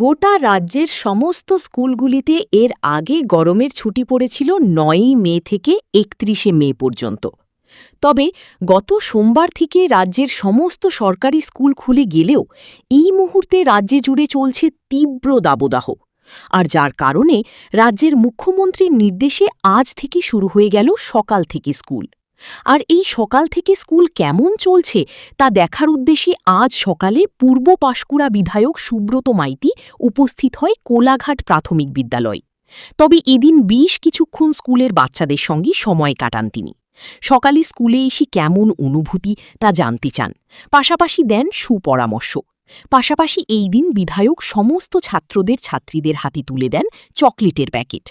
গোটা রাজ্যের সমস্ত স্কুলগুলিতে এর আগে গরমের ছুটি পড়েছিল ৯ই মে থেকে ৩১শে মে পর্যন্ত। তবে গত সোমবার থেকে রাজ্যের সমস্ত সরকারি স্কুল খুলে গেলেও এই মুহূর্তে রাজ্যে জুড়ে চলছে তীব্র দাবদাহ, আর যার কারণে রাজ্যের মুখ্যমন্ত্রীর নির্দেশে আজ থেকে শুরু হয়ে গেল সকাল থেকে স্কুল। আর এই সকাল থেকে স্কুল কেমন চলছে তা দেখার উদ্দেশ্যে আজ সকালে পূর্ব পাঁশকুড়া বিধায়ক সুব্রত মাইতি উপস্থিত হয় কোলাঘাট প্রাথমিক বিদ্যালয়। তবে এদিন বেশ কিছুক্ষণ স্কুলের বাচ্চাদের সঙ্গে সময় কাটান তিনি। সকালে স্কুলে এসে কেমন অনুভূতি তা জানতে চান, পাশাপাশি দেন সুপরামর্শ। পাশাপাশি এই দিন বিধায়ক সমস্ত ছাত্রীদের হাতে তুলে দেন চকলেটের প্যাকেট।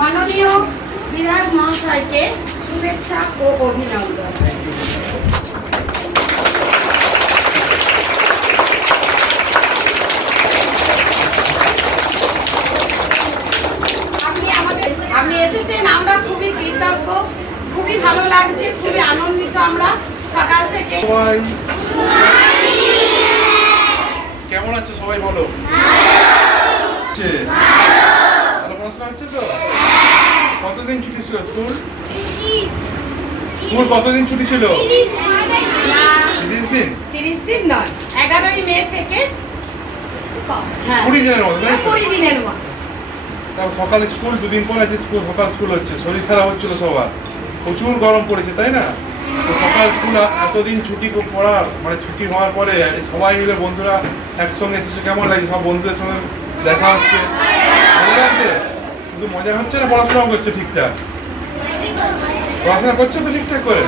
মাননীয় বিধায়ক মহাশয়কে শুভেচ্ছা ও অভিনন্দন। আপনি এসেছেন, আমরা খুবই কৃতজ্ঞ, খুবই ভালো লাগছে, খুবই আনন্দিত আমরা সকাল থেকে। কেমন আছো সবাই বলো? কতদিন ছুটি ছিল স্কুল? কতদিন ছুটি ছিল? 30 দিন নয়, 11ই মে থেকে 20 দিনের মতো। 20 দিনের মতো। সকালে স্কুল, দুদিন পর আজকে স্কুল, সকাল স্কুল হচ্ছে। শরীর খারাপ হচ্ছিল সবার, প্রচুর গরম পড়েছে, তাই না? সকাল স্কুল এতদিন ছুটি পড়ার মানে ছুটি হওয়ার পরে সবাই মিলে বন্ধুরা একসঙ্গে এসেছে, কেমন লাগছে? সব বন্ধুদের সঙ্গে দেখা হচ্ছে, ভালো লাগছে? শুধু মজা হচ্ছে না পড়াশোনা করছে ঠিকঠাক? পড়াশোনা করছো তো ঠিকঠাক করে?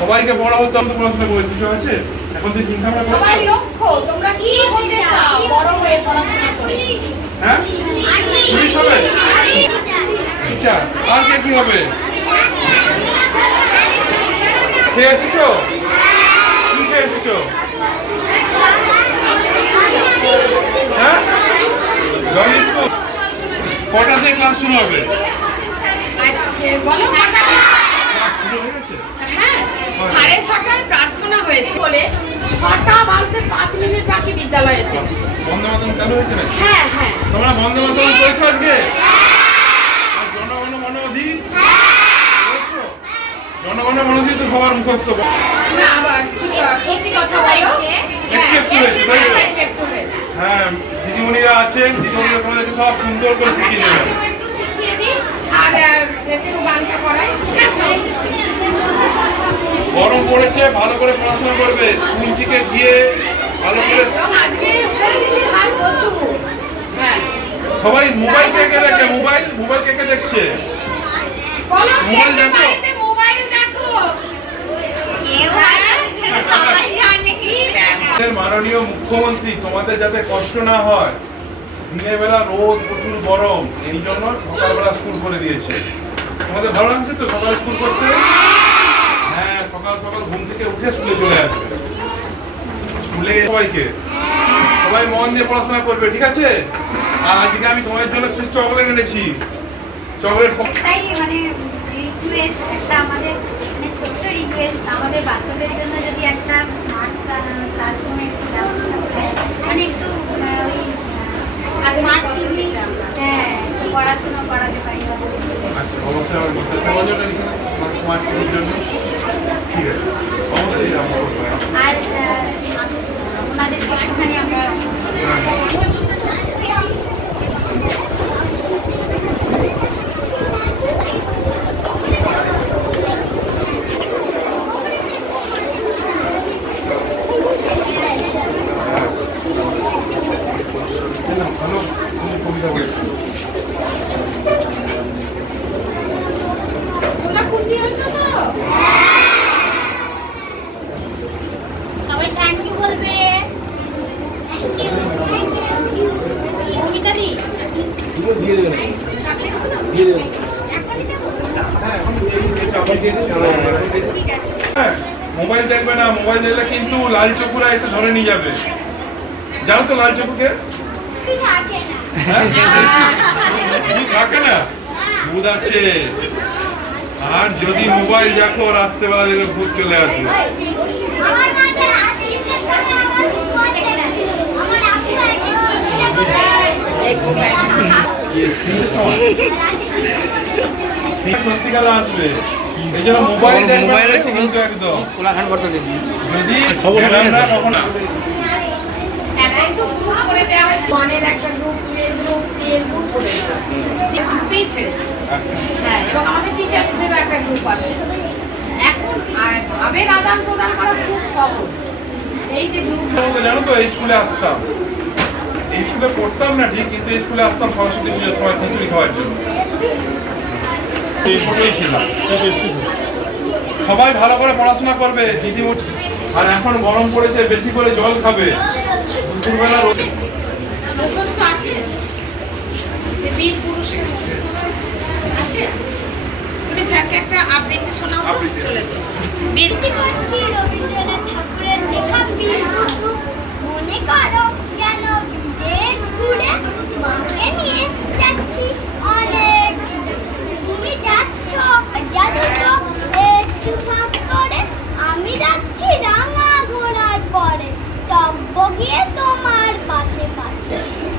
সবাইকে বড় হতে আমি তো পড়াশোনা করে কিছু আছে এখন তুই চিন্তা ভাবনা করছো? সবাই লক্ষ্য তোমরা কি হতে চাও বড় হয়ে পড়াশোনা করে? হ্যাঁ, পুলিশ হবে, টিচার, আর কে কি হবে? খেয়ে এসেছো? কি খেয়ে এসেছো? হ্যাঁ, কটা থেকে ক্লাস শুরু হবে? বলো হ্যাঁ, 6:30টায় প্রার্থনা হয়েছে বলে 6টা বাজতে 5 মিনিট বাকি বিদ্যালয়ে এসে বন্দে মাতরম চালু হয়েছে না? হ্যাঁ হ্যাঁ। তোমরা বন্দে মাতরম করেছো আজকে? আর জনগণ মন অধি করেছো? জনগণ মন অধি তো সবার মুখস্থ। না আবার সত্যি কথা বলো, একটু হয়েছে তাই তো? হ্যাঁ, দিদিমণিরা আছেন, দিদিমণিরা তোমাদেরকে সব সুন্দর করে শিখিয়ে দেবেন। একটু শিখিয়ে দিই আর গানটা করাই। গরম পড়েছে, ভালো করে পড়াশোনা করবে, স্কুল থেকে গিয়ে ভালো করে। সবাই মোবাইল কে কে দেখে? মোবাইল কে কে দেখছে? মোবাইল দেখো, মাননীয় মুখ্যমন্ত্রী তোমাদের যাতে কষ্ট না হয়, দিনের বেলা রোদ প্রচুর গরম, এই জন্য সকালবেলা স্কুল করে দিয়েছে। তোমাদের ভালো লাগছে তো সকাল স্কুল করতে? হ্যাঁ, সকাল সকাল ঘুম থেকে উঠে স্কুলে চলে আসবে। স্কুলে সবাই মন দিয়ে পড়াশোনা করবে, ঠিক আছে? আর আজকে আমি তোমাদের জন্য কিছু চকলেট এনেছি। চকলেট মানে রিকোয়েস্ট একটা আমাদের, মানে ছোট্ট রিকোয়েস্ট, আমাদের বাচ্চাদের জন্য যদি একটা স্মার্ট ক্লাসরুমের ব্যবস্থা করে, মানে একটু ওই স্মার্ট টিভি, হ্যাঁ, পড়াশোনা করাতে পারি। আচ্ছা, অবশ্যই আমার মধ্যে তোমার জন্য স্মার্ট টিভির জন্য ঠিক আছে, অবশ্যই আমরা করবো। আর ওনাদেরকে একটুখানি আমরা ভালো কবিতা বলেছে। তোমরা খুশি হয়েছো তো? সবাই থ্যাংক ইউ বলবে। কবিতা দি দিয়ে দেবেন, দিয়ে দেবেন। হ্যাঁ, মোবাইল দেখবে না, মোবাইল দেখলে কিন্তু লাল চকুরা এসে ধরে নিয়ে যাবে। জানো তো লাল চকুকে? থাকে না। ভূত থাকে না, ভূত আছে। আর যদি মোবাইল দেখো রাত্রেবেলা দেখবে ভূত চলে আসবে। আমার মাঝে আজকে সামনে আমার ফোন দেখছে। আমার আপু ঠিক সত্যিকালে আসবে। এই জন্য মোবাইল দেখবে না কিন্তু একদম। কোলাখান করতে দেখি যদি গেলাম না কখনো এখন তো গ্রুপ করে দেওয়া হয়েছে, ওয়ানের একটা গ্রুপ, টুয়ের গ্রুপ, থ্রিয়ের গ্রুপ করে দেওয়া হয়েছে। যে গ্রুপেই ছেড়ে দেয়। হ্যাঁ, এবং আমাদের টিচার্সদেরও একটা গ্রুপ আছে। এখন ভাবের আদান প্রদান করা খুব সহজ। এই যে গ্রুপ, জানো তো এই স্কুলে আসতাম, এই স্কুলে পড়তাম না ঠিক, কিন্তু এই স্কুলে আসতাম সরস্বতী পুজোর সময় খিচুড়ি খাওয়ার জন্য। এই ছোটই ছিলাম। সবাই ভালো করে পড়াশোনা করবে দিদিমণি। আর এখন গরম পড়েছে, বেশি করে জল খাবে। দুপুরবেলা রোদে মুখস্থ আছে, যে বীর পুরুষের মুখস্থ আছে, আছে। তুমি স্যারকে একটা আবৃত্তি শোনাও তো, আবৃত্তি। চলেছে বৃত্তি করছি রবীন্দ্রনাথ ঠাকুরের লেখা বীর। মনে করো যেন বিদেশ ঘুরে মাকে নিয়ে যাচ্ছি অনেক। তুমি যাচ্ছ যা দুটো একটু ফাঁক করে, আমি যাচ্ছি রাঙা ঘোড়ার পরে। তব্য গিয়ে তোমার পাশে পাশে,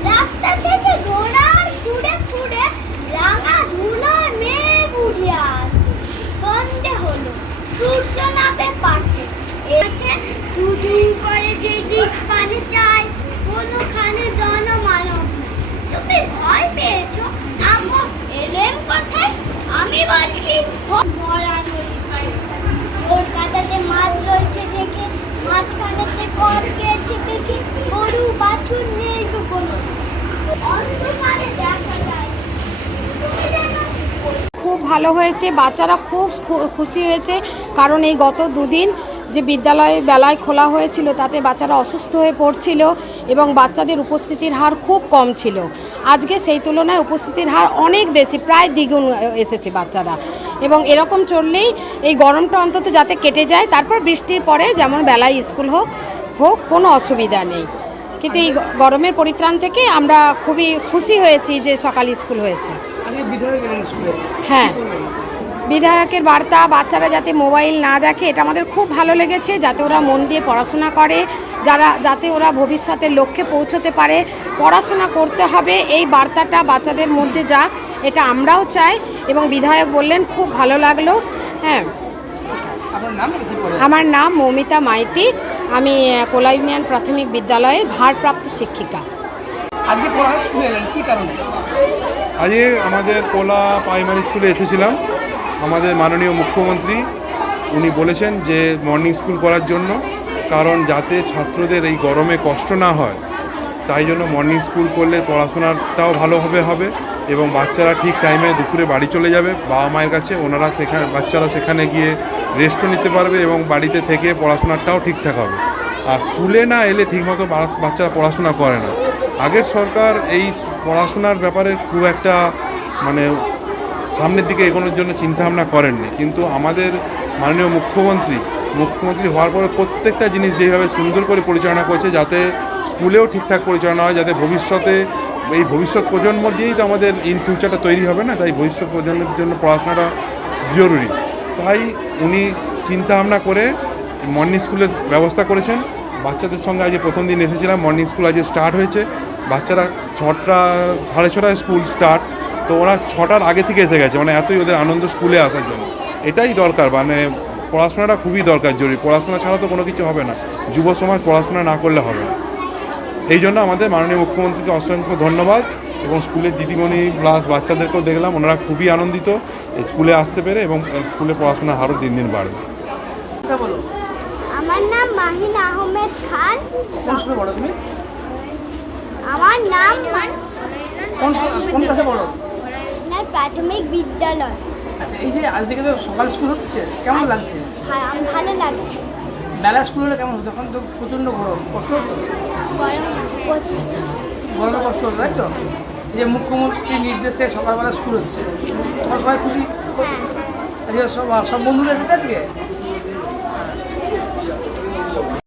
রাস্তা থেকে ঘোড়ার ঘুরে ঘুরে রাঙা ধুলায় মেঘ উড়িয়ে আসে। সন্ধে হলো, সূর্য নামে পাঠে, এতে ধু করে যে দিক পানে চায়, কোনোখানে জনমানব নাই। তুমি ভয় পেয়েছো, আমো এলেম কোথায়? আমি বলছি মরা নদী। ওর কাটাতে মাছ রয়েছে দেখে, মাঝখানেতে কর গেছে দেখে, গরু বাছুর নেই তো কোনো। অন্ধকারে দেখা যায় তুমি যেন খুব ভালো হয়েছে, বাচ্চারা খুব খুশি হয়েছে। কারণ এই গত দুদিন যে বিদ্যালয় বেলায় খোলা হয়েছিল, তাতে বাচ্চারা অসুস্থ হয়ে পড়ছিল এবং বাচ্চাদের উপস্থিতির হার খুব কম ছিল। আজকে সেই তুলনায় উপস্থিতির হার অনেক বেশি, প্রায় দ্বিগুণ এসেছে বাচ্চারা। এবং এরকম চললেই এই গরমটা অন্তত যাতে কেটে যায়, তারপর বৃষ্টির পরে যেমন বেলায় স্কুল হোক কোনো অসুবিধা নেই। কিন্তু এই গরমের পরিত্রাণ থেকে আমরা খুবই খুশি হয়েছি যে সকাল স্কুল হয়েছে। আগে বিধায়ক গেলেন স্কুলে। হ্যাঁ, বিধায়কের বার্তা, বাচ্চারা যাতে মোবাইল না দেখে, এটা আমাদের খুব ভালো লেগেছে। যাতে ওরা মন দিয়ে পড়াশোনা করে, যাতে ওরা ভবিষ্যতের লক্ষ্যে পৌঁছতে পারে, পড়াশোনা করতে হবে, এই বার্তাটা বাচ্চাদের মধ্যে যাক, এটা আমরাও চাই। এবং বিধায়ক বললেন, খুব ভালো লাগলো। হ্যাঁ, আপনার নাম কি পড়ে? আমার নাম মৌমিতা মাইতি, আমি কোলা ইউনিয়ন প্রাথমিক বিদ্যালয়ের ভারপ্রাপ্ত শিক্ষিকা। আজকে কোলাখান স্কুলে এলেন কি কারণে? আজকে আমাদের কোলা প্রাইমারি স্কুলে এসেছিলাম। আমাদের মাননীয় মুখ্যমন্ত্রী উনি বলেছেন যে মর্নিং স্কুল করার জন্য, কারণ যাতে ছাত্রদের এই গরমে কষ্ট না হয়, তাই জন্য মর্নিং স্কুল করলে পড়াশোনাটাও ভালোভাবে হবে এবং বাচ্চারা ঠিক টাইমে দুপুরে বাড়ি চলে যাবে বাবা মায়ের কাছে। ওনারা সেখানে, বাচ্চারা সেখানে গিয়ে রেস্টও নিতে পারবে এবং বাড়িতে থেকে পড়াশোনাটাও ঠিকঠাক হবে। আর স্কুলে না এলে ঠিকমতো বাচ্চারা পড়াশোনা করে না। আগের সরকার এই পড়াশোনার ব্যাপারে খুব একটা মানে সামনের দিকে এগোনোর জন্য চিন্তাভাবনা করেননি, কিন্তু আমাদের মাননীয় মুখ্যমন্ত্রী হওয়ার পরে প্রত্যেকটা জিনিস যেভাবে সুন্দর করে পরিচালনা করছে, যাতে স্কুলেও ঠিকঠাক পরিচালনা হয়, যাতে ভবিষ্যতে এই ভবিষ্যৎ প্রজন্ম দিয়েই তো আমাদের ইন ফিউচারটা তৈরি হবে না, তাই ভবিষ্যৎ প্রজন্মের জন্য পড়াশোনাটা জরুরি। তাই উনি চিন্তাভাবনা করে মর্নিং স্কুলের ব্যবস্থা করেছেন। বাচ্চাদের সঙ্গে আজকে প্রথম দিন এসেছিলাম, মর্নিং স্কুল আজকে স্টার্ট হয়েছে। বাচ্চারা 6টা, 6:30 স্কুল স্টার্ট, তো ওরা 6টার আগে থেকে এসে গেছে, মানে এতই ওদের আনন্দ স্কুলে আসার জন্য। এটাই দরকার, মানে পড়াশোনাটা খুবই দরকার, জরুরি। পড়াশোনা ছাড়া তো কোনো কিছু হবে না, যুব সমাজ পড়াশোনা না করলে হবে না। এই জন্য আমাদের মাননীয় মুখ্যমন্ত্রীকে অসংখ্য ধন্যবাদ। এবং স্কুলের দিদিমণি প্লাস বাচ্চাদেরকেও দেখলাম, ওনারা খুবই আনন্দিত স্কুলে আসতে পেরে এবং স্কুলে পড়াশোনার হারও দিন দিন বাড়বে। বলো, আমার নাম মাহিন আহমেদ খান। কোন স্কুলে পড়ো তুমি? আমার নাম কোন ক্লাসে পড়ো? প্রাথমিক বিদ্যালয়। আচ্ছা, এই যে আজ থেকে তো সকাল স্কুল হচ্ছে, কেমন লাগছে? ভালো লাগছে। বেলা স্কুল হলে কেমন হতো? তখন তো প্রচণ্ড গরম, কষ্ট হতো? গরমে কষ্ট হতো, তাই তো? এই যে মুখ্যমন্ত্রীর নির্দেশে সকালবেলা স্কুল হচ্ছে, তোমার সবাই খুশি? আজকে সব বন্ধুরা এসেছে আজকে?